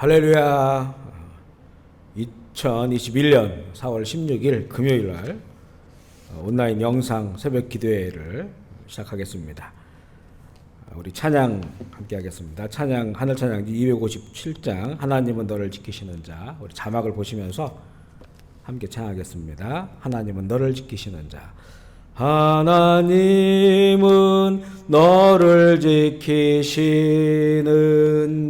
할렐루야. 2021년 4월 16일 금요일 날 온라인 영상 새벽 기도회를 시작하겠습니다. 우리 찬양 함께 하겠습니다. 찬양 하늘 찬양지 257장 하나님은 너를 지키시는 자. 우리 자막을 보시면서 함께 찬양하겠습니다. 하나님은 너를 지키시는 자. 하나님은 너를 지키시는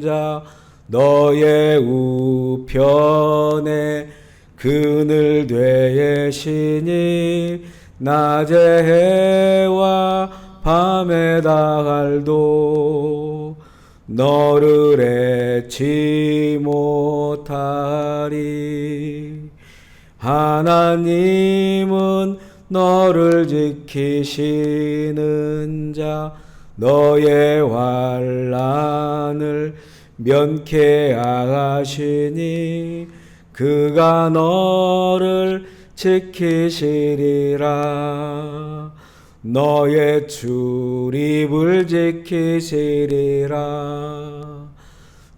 자. 너의 우편에 그늘 되시니 낮에 해와 밤에 다갈도 너를 잊지 못하리. 하나님은 너를 지키시는 자. 너의 환난을 면케하시니 그가 너를 지키시리라. 너의 출입을 지키시리라.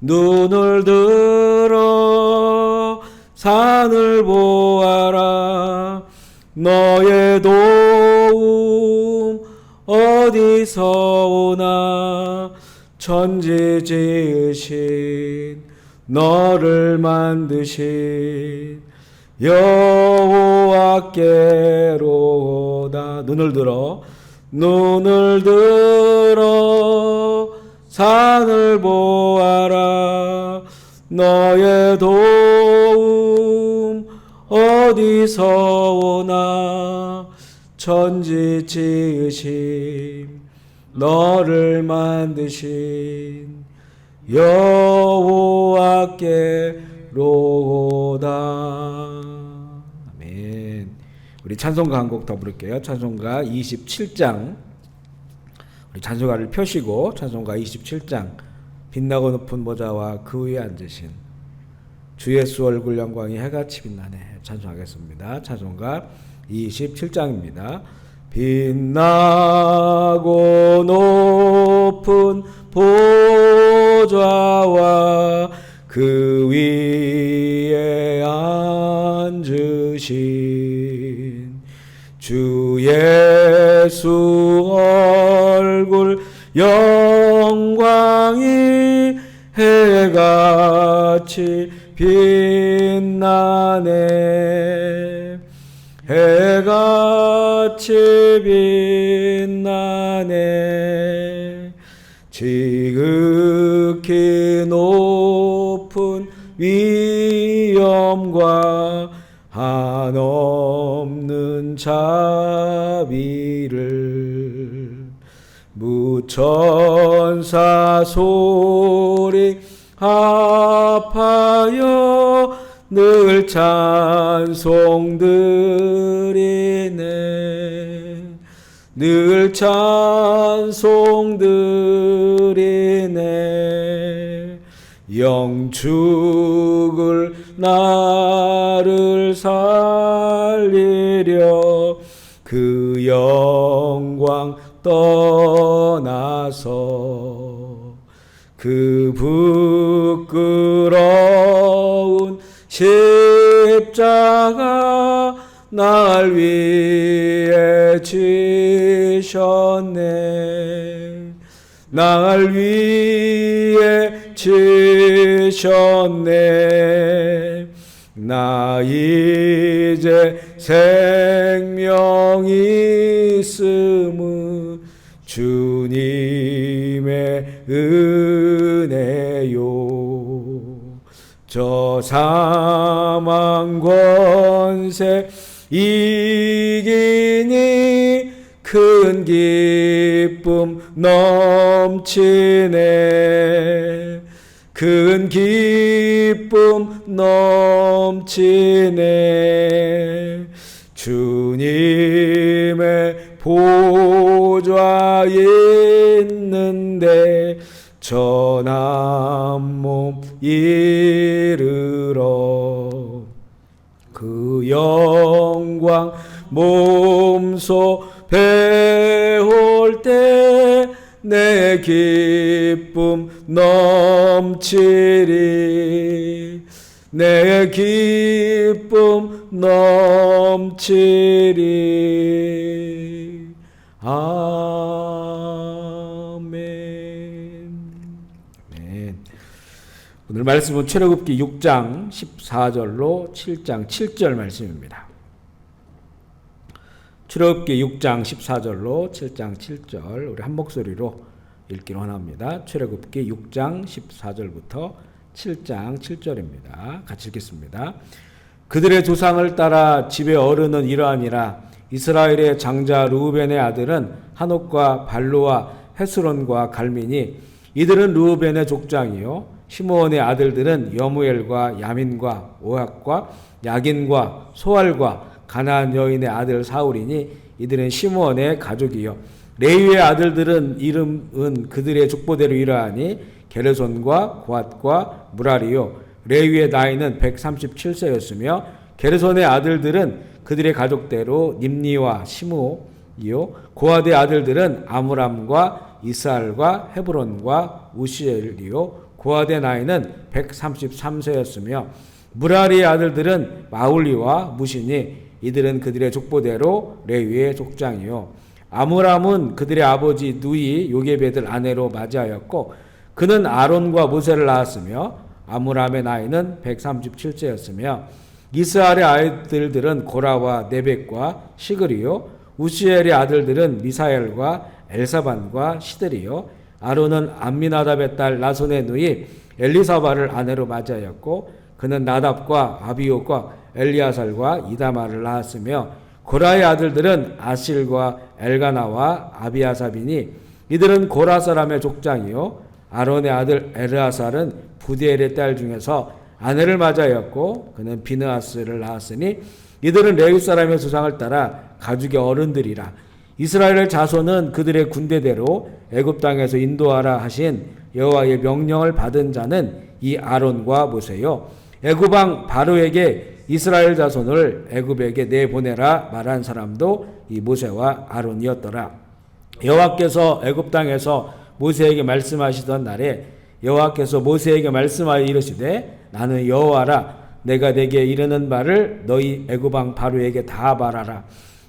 눈을 들어 산을 보아라. 너의 도움 어디서 오나. 천지 지으신 너를 만드신 여호와께로다. 눈을 들어 산을 보아라. 너의 도움 어디서 오나. 천지 지으신 너를 만드신 여호와께로다. 아멘. 우리 찬송가 한 곡 더 부를게요. 찬송가 27장. 우리 찬송가를 펴시고 찬송가 27장 빛나고 높은 보좌와 그 위에 앉으신 주 예수 얼굴 영광이 해같이 빛나네. 찬송하겠습니다. 찬송가 27장입니다. 빛나고 높은 보좌와 그 위에 앉으신 주 예수 얼굴 영광이 해같이 빛나네. 해같이 빛나네. 지극히 높은 위엄과 한없는 자비를 무천사 소리 합하여 늘 찬송드리네. 늘 찬송드리네. 영축을 나를 살리려 그 영광 떠나서 그 부끄러운 십자가 날 위해 지셨네. 날 위해 지셨네. 나 이제 생명이 있음은 주님의 은혜요. 저 사망 권세 이기니 큰 기쁨 넘치네. 큰 기쁨 넘치네. 주님의 보좌 있는데 전한 몸 이르러 그 영광 몸소 배울 때 내 기쁨 넘치리. 내 기쁨 넘치리. 아멘. 아멘. 오늘 말씀은 출애굽기 6장 14절로 7장 7절 말씀입니다. 출애굽기 6장 14절로 7장 7절 우리 한 목소리로 읽기를 원합니다. 출애굽기 6장 14절부터 7장 7절입니다. 같이 읽겠습니다. 그들의 조상을 따라 집의 어른은 이러하니라. 이스라엘의 장자 르우벤의 아들은 한옥과 발로와 헤스론과 갈미니 이들은 르우벤의 족장이요 시므온의 아들들은 여무엘과 야민과 오학과 야긴과 소알과 가나안 여인의 아들 사울이니 이들은 시므온의 가족이요 레위의 아들들은 이름은 그들의 족보대로 이러하니 게르손과 고핫과 무라리요 레위의 나이는 137세였으며 게르손의 아들들은 그들의 가족대로 님니와 시므이요 고핫의 아들들은 아므람과 이스알과 헤브론과 우시엘이요 고핫의 나이는 133세였으며 무라리의 아들들은 마울리와 무시니 이들은 그들의 족보대로 레위의 족장이요 아므람은 그들의 아버지 누이 요게베들 아내로 맞이하였고 그는 아론과 모세를 낳았으며 아므람의 나이는 137세였으며 이스알의 아들들은 고라와 네벡과 시그리요 우시엘의 아들들은 미사엘과 엘사반과 시드리요 아론은 암미나답의 딸 나손의 누이 엘리사바를 아내로 맞이하였고 그는 나답과 아비오과 엘리아살과 이다마를 낳았으며 고라의 아들들은 아실과 엘가나와 아비아삽이니 이들은 고라 사람의 족장이요 아론의 아들 엘르아살은 부디엘의 딸 중에서 아내를 맞이하였고 그는 비느하스를 낳았으니 이들은 레위 사람의 조상을 따라 가죽의 어른들이라. 이스라엘 자손은 그들의 군대대로 애굽 땅에서 인도하라 하신 여호와의 명령을 받은 자는 이 아론과 모세요 애굽 왕 바로에게 이스라엘 자손을 애굽에게 내보내라 말한 사람도 이 모세와 아론이었더라. 여호와께서 애굽 땅에서 모세에게 말씀하시던 날에 여호와께서 모세에게 말씀하여 이르시되 나는 여호와라. 내가 내게 이르는 말을 너희 애굽 왕 바로에게 다 말하라.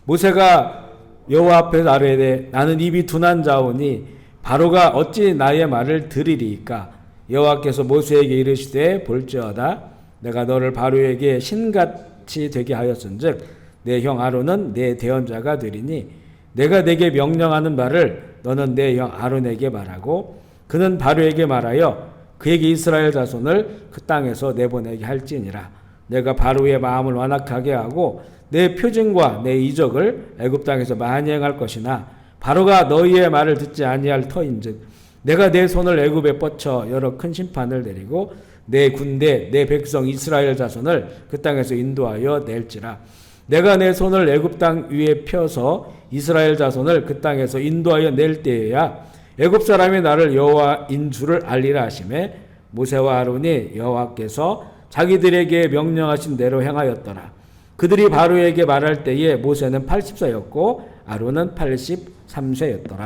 모세가 여호와 앞에 아뢰되 나는 입이 둔한 자오니 바로가 어찌 나의 말을 들으리이까. 여호와께서 모세에게 이르시되 볼지어다 내가 너를 바로에게 신같이 되게 하였은즉 내 형 아론은 내 대언자가 되리니 내가 내게 명령하는 말을 너는 내 형 아론에게 말하고 그는 바로에게 말하여 그에게 이스라엘 자손을 그 땅에서 내보내게 할지니라. 내가 바로의 마음을 완악하게 하고 내 표징과 내 이적을 애굽 땅에서 많이 행할 것이나 바로가 너희의 말을 듣지 아니할 터인즉 내가 내 손을 애굽에 뻗쳐 여러 큰 심판을 내리고 내 군대 내 백성 이스라엘 자손을 그 땅에서 인도하여 낼지라. 내가 내 손을 애굽 땅 위에 펴서 이스라엘 자손을 그 땅에서 인도하여 낼 때에야 애굽 사람이 나를 여호와인 줄을 알리라 하시매 모세와 아론이 여호와께서 자기들에게 명령하신 대로 행하였더라. 그들이 바로에게 말할 때에 모세는 80세였고 아론은 83세였더라.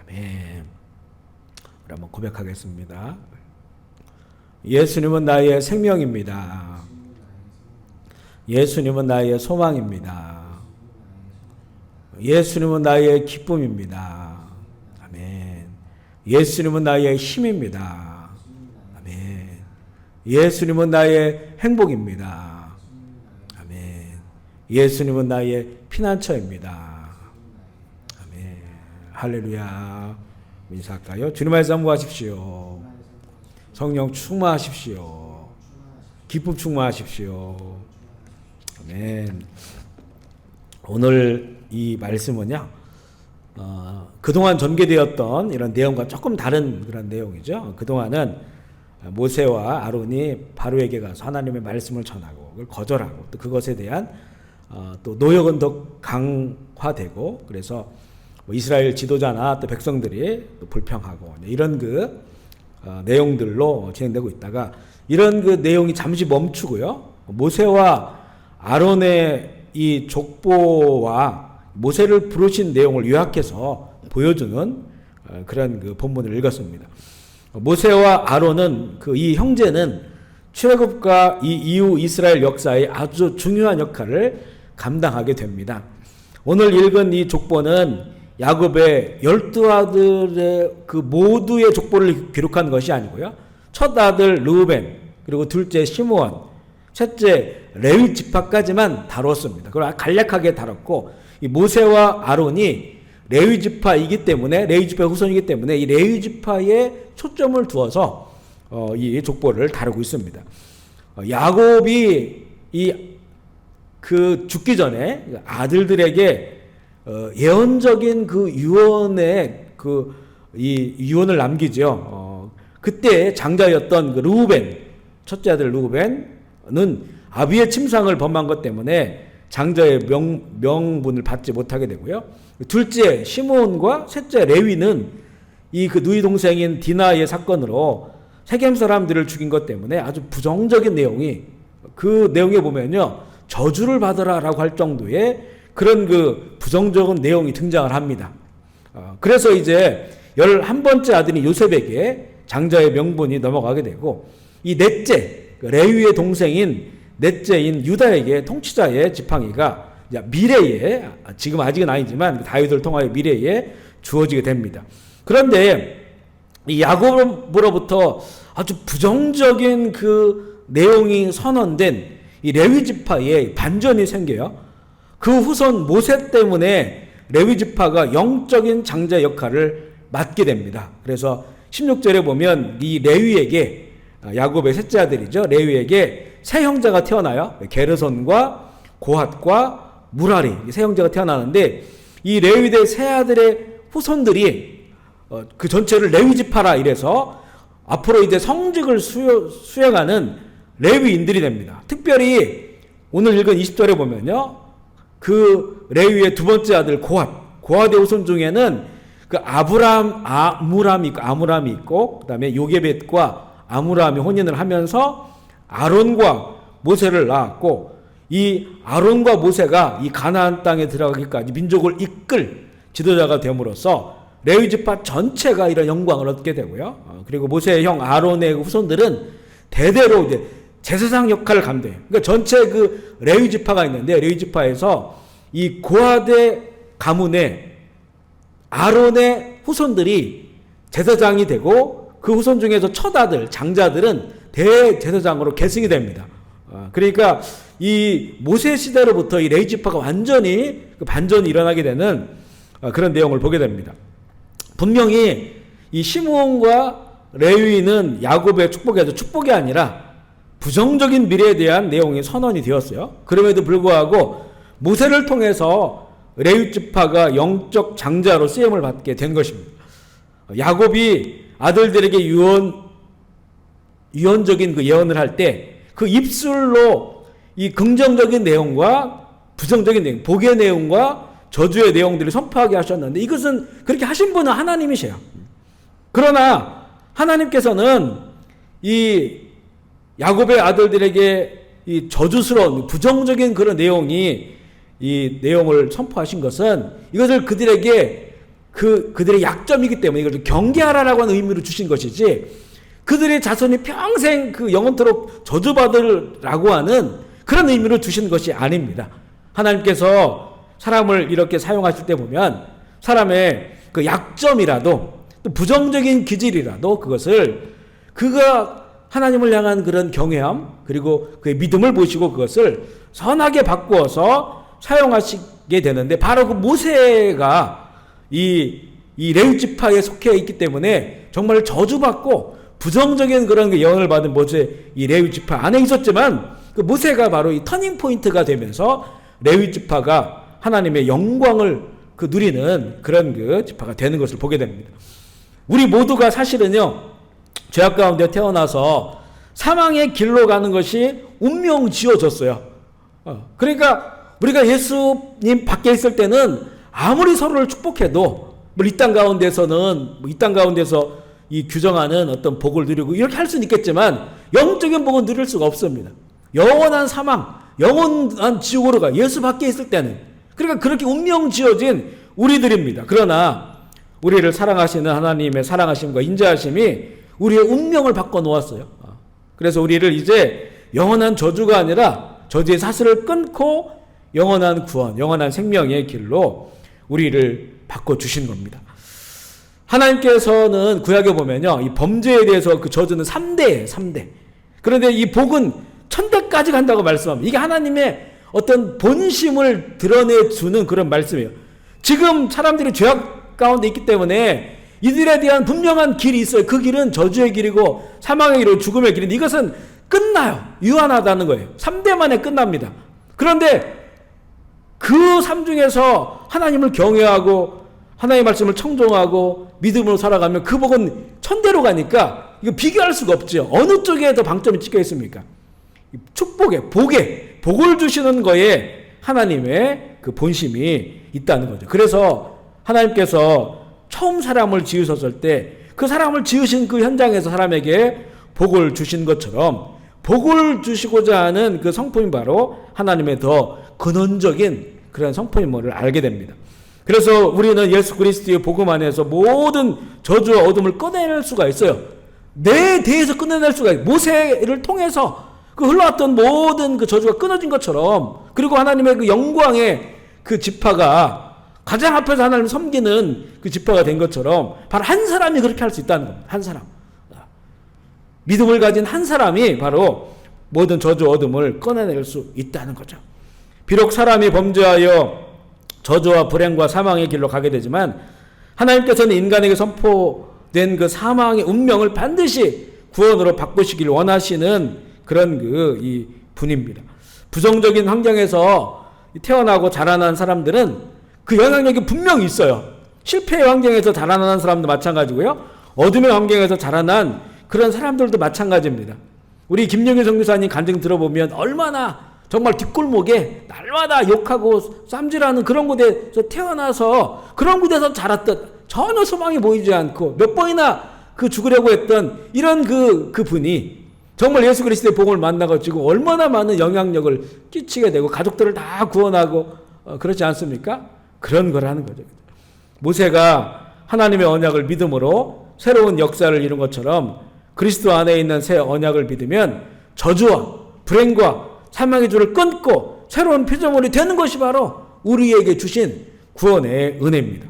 아멘. 우리 한번 고백하겠습니다. 예수님은 나의 생명입니다. 예수님은 나의 소망입니다. 예수님은 나의 기쁨입니다. 아멘. 예수님은 나의 힘입니다. 아멘. 예수님은 나의 행복입니다. 아멘. 예수님은 나의 피난처입니다. 아멘. 할렐루야. 인사할까요? 주님 말씀 사모하십시오. 성령 충만하십시오. 기쁨 충만하십시오. 아멘. 오늘 이 말씀은요, 그동안 전개되었던 이런 내용과 조금 다른 그런 내용이죠. 그동안은 모세와 아론이 바로에게 가서 하나님의 말씀을 전하고 그걸 거절하고 또 그것에 대한 또 노역은 더 강화되고 그래서 뭐 이스라엘 지도자나 또 백성들이 또 불평하고 이런 그 내용들로 진행되고 있다가 이런 그 내용이 잠시 멈추고요. 모세와 아론의 이 족보와 모세를 부르신 내용을 요약해서 보여주는 그런 그 본문을 읽었습니다. 모세와 아론은 이 형제는 출애굽과 이 이후 이스라엘 역사에 아주 중요한 역할을 감당하게 됩니다. 오늘 읽은 이 족보는 야곱의 12아들의 그 모두의 족보를 기록한 것이 아니고요. 첫 아들 르우벤, 그리고 둘째 시므온, 셋째 레위 지파까지만 다뤘습니다. 그걸 간략하게 다뤘고, 이 모세와 아론이 레위 지파이기 때문에, 레위 지파의 후손이기 때문에 이 레위 지파에 초점을 두어서 이 족보를 다루고 있습니다. 야곱이 죽기 전에 아들들에게 예언적인 그 유언의 이 유언을 남기죠. 그때 장자였던 그 르우벤, 첫째 아들 르우벤은 아비의 침상을 범한 것 때문에 장자의 명분을 받지 못하게 되고요. 둘째 시므온과 셋째 레위는 그 누이 동생인 디나의 사건으로 세겜 사람들을 죽인 것 때문에 아주 부정적인 내용이, 그 내용에 보면요, 저주를 받으라라고 할 정도의 그런 그 부정적인 내용이 등장을 합니다. 그래서 이제 11번째 아들인 요셉에게 장자의 명분이 넘어가게 되고, 이 넷째 레위의 동생인 넷째인 유다에게 통치자의 지팡이가 미래에, 지금 아직은 아니지만 다윗을 통하여 미래에 주어지게 됩니다. 그런데 이 야곱으로부터 아주 부정적인 그 내용이 선언된 이 레위 지파에 반전이 생겨요. 그 후손 모세 때문에 레위 지파가 영적인 장자 역할을 맡게 됩니다. 그래서 16절에 보면 이 레위에게, 야곱의 셋째 아들이죠, 레위에게 세 형제가 태어나요. 게르손과 고핫과 무라리, 세 형제가 태어나는데, 이 레위대 세 아들의 후손들이 그 전체를 레위 지파라 이래서 앞으로 이제 성직을 수행하는 레위인들이 됩니다. 특별히 오늘 읽은 20절에 보면요, 그 레위의 두 번째 아들 고핫의 후손 중에는 그 아무람이 있고, 그다음에 요게벳과 아무람이 혼인을 하면서 아론과 모세를 낳았고, 이 아론과 모세가 이 가나안 땅에 들어가기까지 민족을 이끌 지도자가 됨으로써 레위 지파 전체가 이런 영광을 얻게 되고요. 그리고 모세의 형 아론의 후손들은 대대로 이제 제사장 역할을 감당해요. 그러니까 전체 그 레위 지파가 있는데, 레위 지파에서 이 고핫의 가문에 아론의 후손들이 제사장이 되고, 그 후손 중에서 첫 아들 장자들은 대제사장으로 계승이 됩니다. 그러니까 이 모세 시대로부터 이 레위 지파가 완전히 그 반전이 일어나게 되는 그런 내용을 보게 됩니다. 분명히 이 시므온과 레위는 야곱의 축복이 아니라 부정적인 미래에 대한 내용이 선언이 되었어요. 그럼에도 불구하고 모세를 통해서 레위 지파가 영적 장자로 쓰임을 받게 된 것입니다. 야곱이 아들들에게 유언적인 그 예언을 할 때 그 입술로 이 긍정적인 내용과 부정적인 내용, 복의 내용과 저주의 내용들을 선포하게 하셨는데, 이것은 그렇게 하신 분은 하나님이세요. 그러나 하나님께서는 이 야곱의 아들들에게 이 저주스러운 부정적인 그런 내용이, 이 내용을 선포하신 것은 이것을 그들에게 그들의 약점이기 때문에 이걸 경계하라라고 하는 의미로 주신 것이지, 그들의 자손이 평생 그 영원토록 저주받으라고 하는 그런 의미로 주신 것이 아닙니다. 하나님께서 사람을 이렇게 사용하실 때 보면 사람의 그 약점이라도, 또 부정적인 기질이라도 그것을, 그가 하나님을 향한 그런 경외함, 그리고 그의 믿음을 보시고 그것을 선하게 바꾸어서 사용하시게 되는데, 바로 그 모세가 이 레위 지파에 속해 있기 때문에 정말 저주받고 부정적인 그런 예언을 받은 모세, 이 레위 지파 안에 있었지만, 그 모세가 바로 이 터닝 포인트가 되면서 레위 지파가 하나님의 영광을 누리는 그런 그 지파가 되는 것을 보게 됩니다. 우리 모두가 사실은요, 죄악 가운데 태어나서 사망의 길로 가는 것이 운명 지어졌어요. 그러니까 우리가 예수님 밖에 있을 때는 아무리 서로를 축복해도 이 땅 가운데서 이 규정하는 어떤 복을 누리고 이렇게 할 수는 있겠지만, 영적인 복은 누릴 수가 없습니다. 영원한 사망, 영원한 지옥으로 가, 예수 밖에 있을 때는. 그러니까 그렇게 운명 지어진 우리들입니다. 그러나 우리를 사랑하시는 하나님의 사랑하심과 인자하심이 우리의 운명을 바꿔 놓았어요. 그래서 우리를 이제 영원한 저주가 아니라 저주의 사슬을 끊고 영원한 구원, 영원한 생명의 길로 우리를 바꿔주신 겁니다. 하나님께서는 구약에 보면요, 이 범죄에 대해서 그 저주는 3대예요, 3대. 그런데 이 복은 1000대까지 간다고 말씀합니다. 이게 하나님의 어떤 본심을 드러내주는 그런 말씀이에요. 지금 사람들이 죄악 가운데 있기 때문에 이들에 대한 분명한 길이 있어요. 그 길은 저주의 길이고 사망의 길이고 죽음의 길인데 이것은 끝나요. 유한하다는 거예요. 3대 만에 끝납니다. 그런데 그 삶 중에서 하나님을 경외하고 하나님의 말씀을 청종하고 믿음으로 살아가면 그 복은 1000대로 가니까 이거 비교할 수가 없죠. 어느 쪽에 더 방점이 찍혀 있습니까? 축복에, 복을 주시는 거에 하나님의 그 본심이 있다는 거죠. 그래서 하나님께서 처음 사람을 지으셨을 때 그 사람을 지으신 그 현장에서 사람에게 복을 주신 것처럼 복을 주시고자 하는 그 성품이 바로 하나님의 더 근원적인 그런 성품임을 알게 됩니다. 그래서 우리는 예수 그리스도의 복음 안에서 모든 저주와 어둠을 꺼내낼 수가 있어요. 내 대해서 끊어낼 수가 있어요. 모세를 통해서 그 흘러왔던 모든 그 저주가 끊어진 것처럼, 그리고 하나님의 그 영광의 그 지파가 가장 앞에서 하나님을 섬기는 그 지파가 된 것처럼 바로 한 사람이 그렇게 할 수 있다는 겁니다. 한 사람. 믿음을 가진 한 사람이 바로 모든 저주 어둠을 꺼내낼 수 있다는 거죠. 비록 사람이 범죄하여 저주와 불행과 사망의 길로 가게 되지만 하나님께서는 인간에게 선포된 그 사망의 운명을 반드시 구원으로 바꾸시길 원하시는 그런 이 분입니다. 부정적인 환경에서 태어나고 자라난 사람들은 그 영향력이 분명히 있어요. 실패의 환경에서 자라난 사람도 마찬가지고요. 어둠의 환경에서 자라난 그런 사람들도 마찬가지입니다. 우리 김영희 선교사님 간증 들어보면 얼마나 정말 뒷골목에 날마다 욕하고 쌈질하는 그런 곳에서 태어나서 그런 곳에서 자랐던, 전혀 소망이 보이지 않고 몇 번이나 그 죽으려고 했던 이런 그 분이 정말 예수 그리스도의 복음을 만나가지고 얼마나 많은 영향력을 끼치게 되고 가족들을 다 구원하고 그렇지 않습니까? 그런 거라는 거죠. 모세가 하나님의 언약을 믿음으로 새로운 역사를 이룬 것처럼 그리스도 안에 있는 새 언약을 믿으면 저주와 불행과 사망의 줄을 끊고 새로운 피조물이 되는 것이 바로 우리에게 주신 구원의 은혜입니다.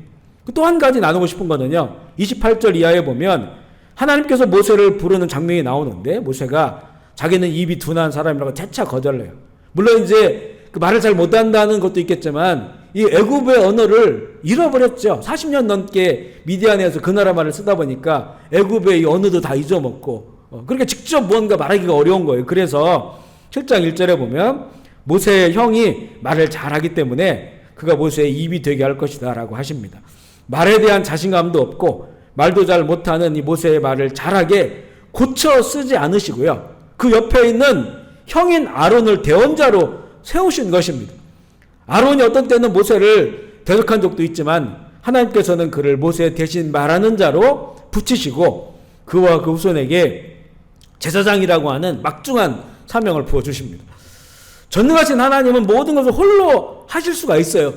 또 한 가지 나누고 싶은 거는요, 28절 이하에 보면 하나님께서 모세를 부르는 장면이 나오는데 모세가 자기는 입이 둔한 사람이라고 재차 거절해요. 물론 이제 그 말을 잘 못한다는 것도 있겠지만 이 애굽의 언어를 잃어버렸죠. 40년 넘게 미디안에서 그 나라 말을 쓰다 보니까 애굽의 이 언어도 다 잊어먹고 그러니까 직접 뭔가 말하기가 어려운 거예요. 그래서 7장 1절에 보면 모세의 형이 말을 잘하기 때문에 그가 모세의 입이 되게 할 것이다 라고 하십니다. 말에 대한 자신감도 없고 말도 잘 못하는 이 모세의 말을 잘하게 고쳐 쓰지 않으시고요. 그 옆에 있는 형인 아론을 대언자로 세우신 것입니다. 아론이 어떤 때는 모세를 대적한 적도 있지만 하나님께서는 그를 모세 대신 말하는 자로 붙이시고 그와 그 후손에게 제사장이라고 하는 막중한 사명을 부어주십니다. 전능하신 하나님은 모든 것을 홀로 하실 수가 있어요.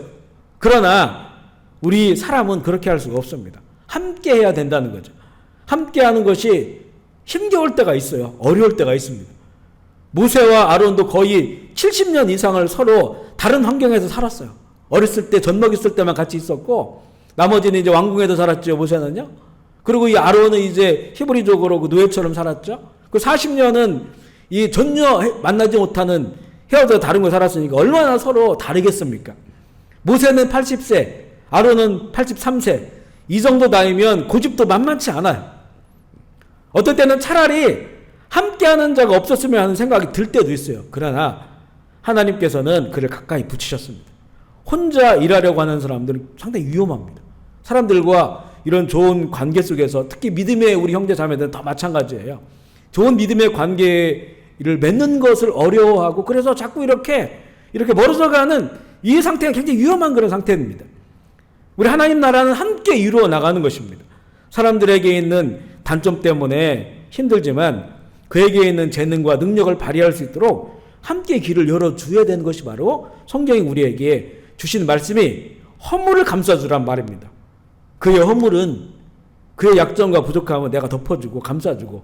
그러나 우리 사람은 그렇게 할 수가 없습니다. 함께 해야 된다는 거죠. 함께 하는 것이 힘겨울 때가 있어요. 어려울 때가 있습니다. 모세와 아론도 거의 70년 이상을 서로 다른 환경에서 살았어요. 어렸을 때 젖먹 있을 때만 같이 있었고 나머지는 이제 왕궁에서 살았죠. 모세는요. 그리고 이 아론은 이제 히브리족으로 그 노예처럼 살았죠. 그 40년은 이 전혀 만나지 못하는 헤어져 다른 곳에 살았으니까 얼마나 서로 다르겠습니까? 모세는 80세, 아론은 83세. 이 정도 나이면 고집도 만만치 않아요. 어떨 때는 차라리 함께하는 자가 없었으면 하는 생각이 들 때도 있어요. 그러나 하나님께서는 그를 가까이 붙이셨습니다. 혼자 일하려고 하는 사람들은 상당히 위험합니다. 사람들과 이런 좋은 관계 속에서 특히 믿음의 우리 형제 자매들은 더 마찬가지예요. 좋은 믿음의 관계를 맺는 것을 어려워하고 그래서 자꾸 이렇게 멀어져 가는 이 상태가 굉장히 위험한 그런 상태입니다. 우리 하나님 나라는 함께 이루어 나가는 것입니다. 사람들에게 있는 단점 때문에 힘들지만 그에게 있는 재능과 능력을 발휘할 수 있도록 함께 길을 열어줘야 되는 것이 바로 성경이 우리에게 주신 말씀이 허물을 감싸주란 말입니다. 그의 허물은 그의 약점과 부족함을 내가 덮어주고 감싸주고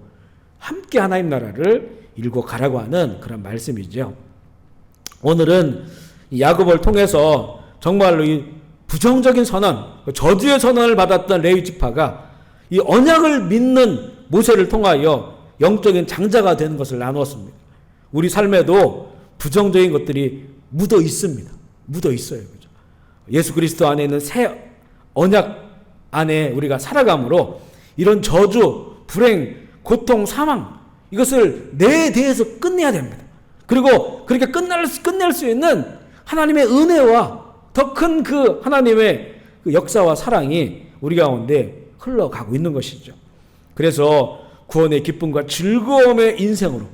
함께 하나님 나라를 일궈 가라고 하는 그런 말씀이죠. 오늘은 야곱을 통해서 정말로 이 부정적인 선언, 저주의 선언을 받았던 레위 지파가 이 언약을 믿는 모세를 통하여 영적인 장자가 되는 것을 나누었습니다. 우리 삶에도 부정적인 것들이 묻어 있습니다. 묻어 있어요. 그죠? 예수 그리스도 안에 있는 새 언약 안에 우리가 살아감으로 이런 저주, 불행, 고통, 사망 이것을 내 대해서 끝내야 됩니다. 그리고 그렇게 끝낼 수 있는 하나님의 은혜와 더 큰 그 하나님의 그 역사와 사랑이 우리 가운데 흘러가고 있는 것이죠. 그래서 구원의 기쁨과 즐거움의 인생으로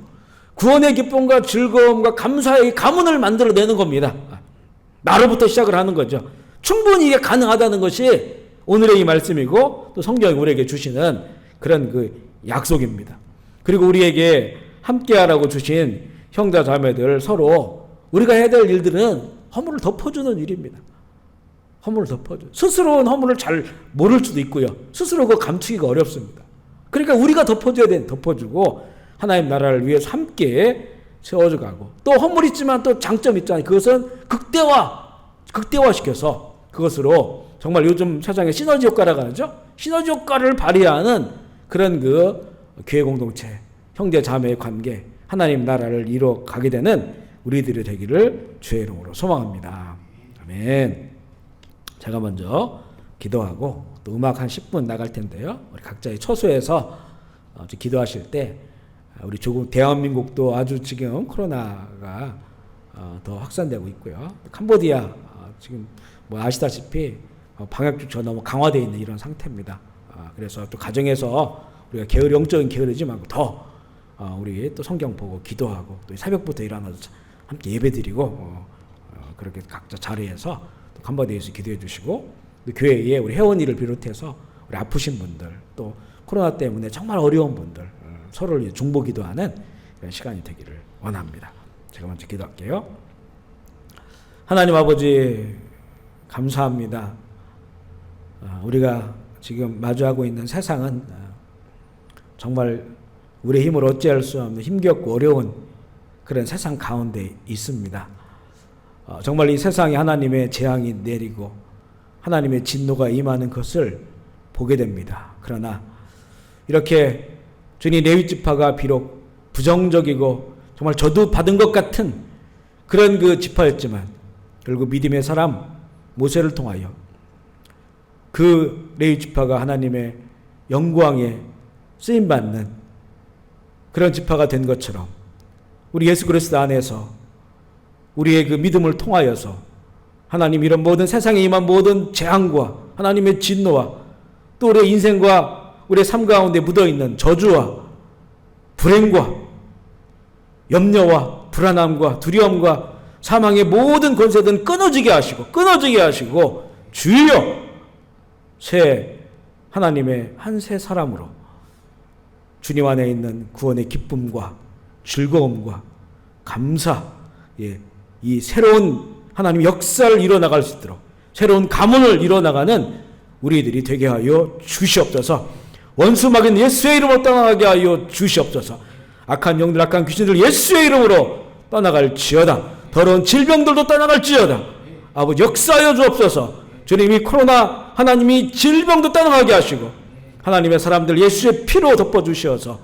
구원의 기쁨과 즐거움과 감사의 가문을 만들어내는 겁니다. 나로부터 시작을 하는 거죠. 충분히 이게 가능하다는 것이 오늘의 이 말씀이고 또 성경이 우리에게 주시는 그런 그 약속입니다. 그리고 우리에게 함께하라고 주신 형제 자매들 서로 우리가 해야 될 일들은 허물을 덮어주는 일입니다. 허물을 덮어줘. 스스로는 허물을 잘 모를 수도 있고요. 스스로 그거 감추기가 어렵습니다. 그러니까 우리가 덮어줘야 되는 덮어주고 하나님 나라를 위해서 함께 세워져 가고 또 허물 있지만 또 장점 있잖아요. 그것은 극대화시켜서 그것으로 정말 요즘 세상에 시너지 효과라고 하죠. 시너지 효과를 발휘하는 그런 그 교회 공동체, 형제 자매의 관계, 하나님 나라를 이뤄 가게 되는 우리들이 되기를 주의 이름으로 소망합니다. 아멘. 제가 먼저 기도하고 또 음악 한 10분 나갈 텐데요. 우리 각자의 처소에서 기도하실 때 우리 조국 대한민국도 아주 지금 코로나가 더 확산되고 있고요. 캄보디아 지금 뭐 아시다시피 방역 조치가 너무 강화되어 있는 이런 상태입니다. 그래서 또 가정에서 우리가 영적인 게으르지 말고 더 우리 또 성경 보고 기도하고 또 새벽부터 일어나서 함께 예배드리고 그렇게 각자 자리에서 또 캄보디아에서 기도해 주시고 또 교회에 우리 회원이를 비롯해서 우리 아프신 분들 또 코로나 때문에 정말 어려운 분들 서로를 중보기도하는 그런 시간이 되기를 원합니다. 제가 먼저 기도할게요. 하나님 아버지 감사합니다. 우리가 지금 마주하고 있는 세상은 정말 우리의 힘을 어찌할 수 없는 힘겹고 어려운 그런 세상 가운데 있습니다. 정말 이 세상에 하나님의 재앙이 내리고 하나님의 진노가 임하는 것을 보게 됩니다. 그러나 이렇게 주님 레위 지파가 비록 부정적이고 정말 저도 받은 것 같은 그런 그 지파였지만 결국 믿음의 사람 모세를 통하여 그 레위 지파가 하나님의 영광에 쓰임받는 그런 지파가 된 것처럼 우리 예수 그리스도 안에서 우리의 그 믿음을 통하여서 하나님 이런 모든 세상에 임한 모든 재앙과 하나님의 진노와 또 우리의 인생과 우리의 삶 가운데 묻어있는 저주와 불행과 염려와 불안함과 두려움과 사망의 모든 권세들은 끊어지게 하시고 주여 새 하나님의 한 새 사람으로 주님 안에 있는 구원의 기쁨과 즐거움과 감사, 이 새로운 하나님 역사를 이뤄나갈 수 있도록 새로운 가문을 이뤄나가는 우리들이 되게 하여 주시옵소서. 원수 막인 예수의 이름으로 떠나가게 하여 주시옵소서. 악한 영들 악한 귀신들 예수의 이름으로 떠나갈지어다. 더러운 질병들도 떠나갈지어다. 아버지 역사하여 주옵소서. 주님이 코로나 하나님이 질병도 떠나가게 하시고 하나님의 사람들 예수의 피로 덮어주시어서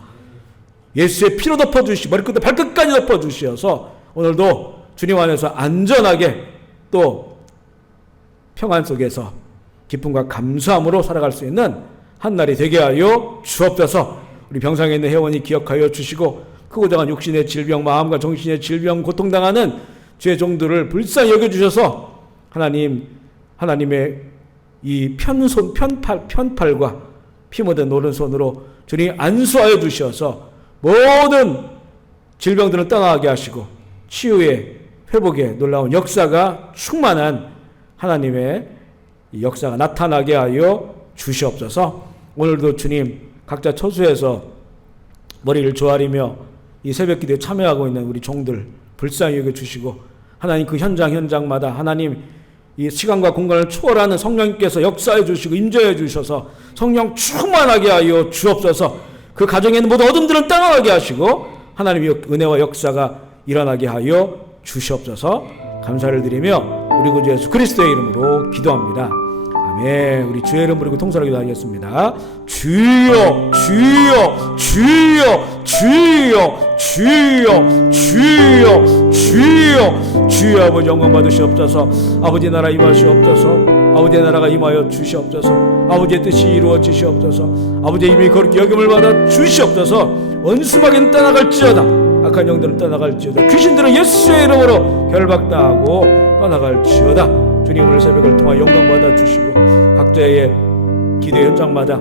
예수의 피로 덮어주시고 머리끝부터 발끝까지 덮어주시어서 오늘도 주님 안에서 안전하게 또 평안 속에서 기쁨과 감사함으로 살아갈 수 있는 한 날이 되게 하여 주옵소서. 우리 병상에 있는 회원이 기억하여 주시고 크고 작은 육신의 질병 마음과 정신의 질병 고통당하는 죄 종들을 불쌍히 여겨주셔서 하나님의 이 편팔과 피 묻은 오른손으로 주님 안수하여 주셔서 모든 질병들을 떠나게 하시고 치유의 회복의 놀라운 역사가 충만한 하나님의 역사가 나타나게 하여 주시옵소서. 오늘도 주님 각자 처소에서 머리를 조아리며 이 새벽기도에 참여하고 있는 우리 종들 불쌍히 여겨 주시고 하나님 그 현장마다 하나님 이 시간과 공간을 초월하는 성령님께서 역사해 주시고 임재해 주셔서 성령 충만하게 하여 주옵소서. 그 가정에 있는 모든 어둠들을 떠나가게 하시고 하나님의 은혜와 역사가 일어나게 하여 주시옵소서. 감사를 드리며 우리 구주 예수 그리스도의 이름으로 기도합니다. 아멘. 우리 주의 이름 부르고 통성으로 기도하겠습니다. 주여 주여 주여 주여 주여 주여 주여 주여. 아버지 영광 받으시옵소서. 아버지 나라 임하시옵소서. 아버지의 나라가 임하여 주시옵소서. 아버지의 뜻이 이루어지시옵소서. 아버지의 이름이 거룩히 여김을 받아 주시옵소서. 원수마귀는 떠나갈지어다. 악한 영들은 떠나갈지어다. 귀신들은 예수의 이름으로 결박당하고 떠나갈지어다. 주님 오늘 새벽을 통하 영광 받아 주시고 각자의 기도 현장마다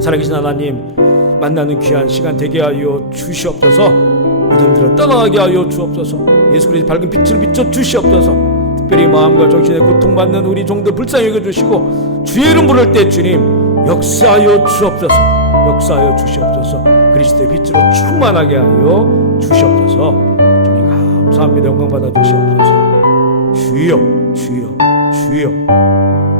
살아계신 하나님 만나는 귀한 시간 되게 하여 주시옵소서. 어둠들은 떠나가게 하여 주옵소서. 예수 그리스도의 밝은 빛을 비춰 주시옵소서. 특별히 마음과 정신에 고통받는 우리 종들 불쌍히 여겨주시고 주의 이름 부를 때 주님 역사하여 주옵소서. 역사하여 주시옵소서. 그리스도의 빛으로 충만하게 하여 주시옵소서. 주님 감사합니다. 영광 받아 주시옵소서. 주여 주여 주여.